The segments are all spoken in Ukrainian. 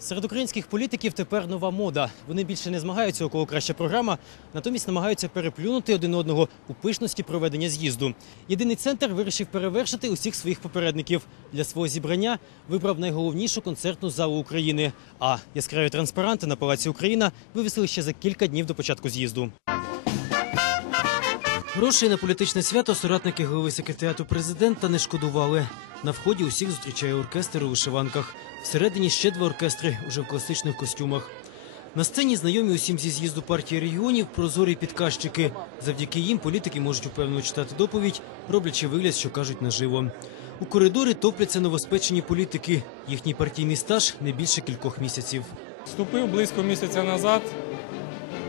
Серед українських політиків тепер нова мода. Вони більше не змагаються, у кого краща програма, натомість намагаються переплюнути один одного у пишності проведення з'їзду. Єдиний центр вирішив перевершити усіх своїх попередників. Для свого зібрання вибрав найголовнішу концертну залу України. А яскраві транспаранти на палаці Україна вивісили ще за кілька днів до початку з'їзду. Грошей на політичне свято соратники голови секретаріату президента не шкодували. На вході усіх зустрічає оркестр у вишиванках. Всередині ще два оркестри уже в класичних костюмах. На сцені знайомі усім зі з'їзду партії регіонів прозорі підказчики. Завдяки їм політики можуть упевнено читати доповідь, роблячи вигляд, що кажуть наживо. У коридорі топляться новоспечені політики. Їхній партійний стаж не більше кількох місяців. Вступив близько місяця назад.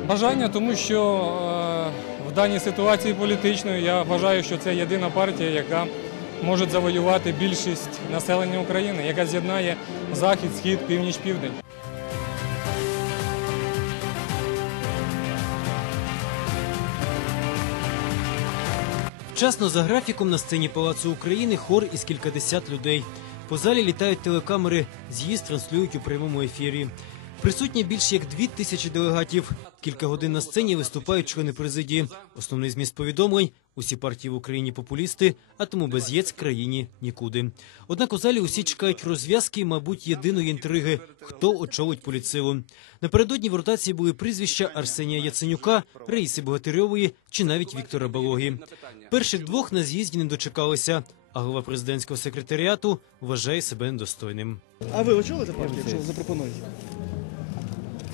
Бажання, тому що е, в даній ситуації політичної я вважаю, що це єдина партія, яка може завоювати більшість населення України, яка з'єднає захід, схід, північ, південь. Вчасно за графіком на сцені Палацу України хор із кількадесят людей. По залі літають телекамери, з'їзд транслюють у прямому ефірі. Присутні більш як дві тисячі делегатів. Кілька годин на сцені виступають члени президії. Основний зміст повідомлень усі партії в Україні популісти, а тому без ЄЦ країні нікуди. Однак у залі усі чекають розв'язки, мабуть, єдиної інтриги, хто очолить політсилу. Напередодні в ротації були прізвища Арсенія Яценюка, Раїси Богатирьової чи навіть Віктора Балоги. Перших двох на з'їзді не дочекалися. А голова президентського секретаріату вважає себе недостойним. А ви очолите партію, якщо запропонують?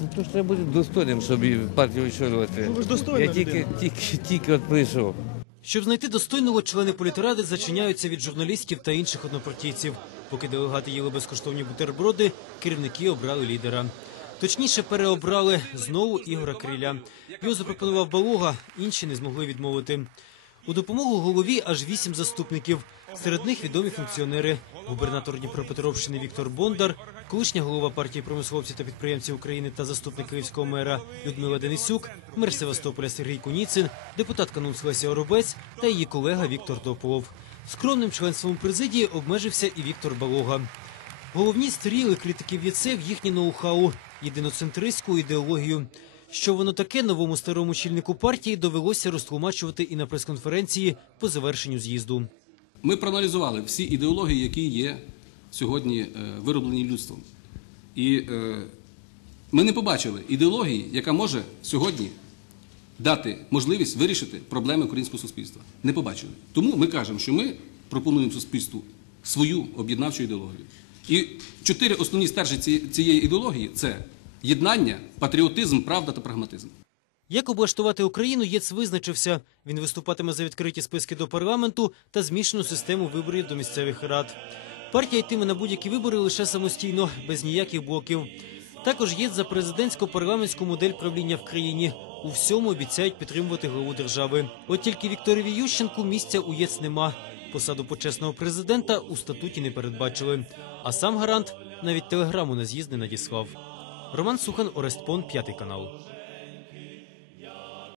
Ну, то ж треба бути достойним, щоб партію очолювати. Ну, ви ж достойна Я тільки, людина. тільки, тільки от прийшов. Щоб знайти достойного члени політради зачиняються від журналістів та інших однопартійців. Поки делегати їли безкоштовні бутерброди, керівники обрали лідера. Точніше, переобрали знову Ігора Криля. Його запропонував Балога, інші не змогли відмовити. У допомогу голові аж вісім заступників. Серед них відомі функціонери: губернатор Дніпропетровщини Віктор Бондар, колишня голова партії промисловців та підприємців України та заступник київського мера Людмила Денисюк, мер Севастополя Сергій Куніцин, депутатка НУНС Леся Оробець та її колега Віктор Дополов. Скромним членством президії обмежився і Віктор Балога. Головні стріли критиків ЄЦЕ в їхнє ноу-хау, єдиноцентристську ідеологію. Що воно таке новому старому чільнику партії довелося розтлумачувати і на прес-конференції по завершенню з'їзду. Ми проаналізували всі ідеології, які є сьогодні е, вироблені людством. І е, ми не побачили ідеології, яка може сьогодні дати можливість вирішити проблеми українського суспільства. Не побачили. Тому ми кажемо, що ми пропонуємо суспільству свою об'єднавчу ідеологію. І чотири основні стержі цієї ідеології це єднання, патріотизм, правда та прагматизм. Як облаштувати Україну, ЄЦ визначився. Він виступатиме за відкриті списки до парламенту та змішану систему виборів до місцевих рад. Партія йтиме на будь-які вибори лише самостійно, без ніяких блоків. Також ЄЦ за президентсько-парламентську модель правління в країні. У всьому обіцяють підтримувати главу держави. От тільки Вікторові Ющенку місця у ЄЦ нема. Посаду почесного президента у статуті не передбачили. А сам гарант навіть телеграму на з'їзд не надіслав. Роман Сухан, Орест Пон, п'ятий канал.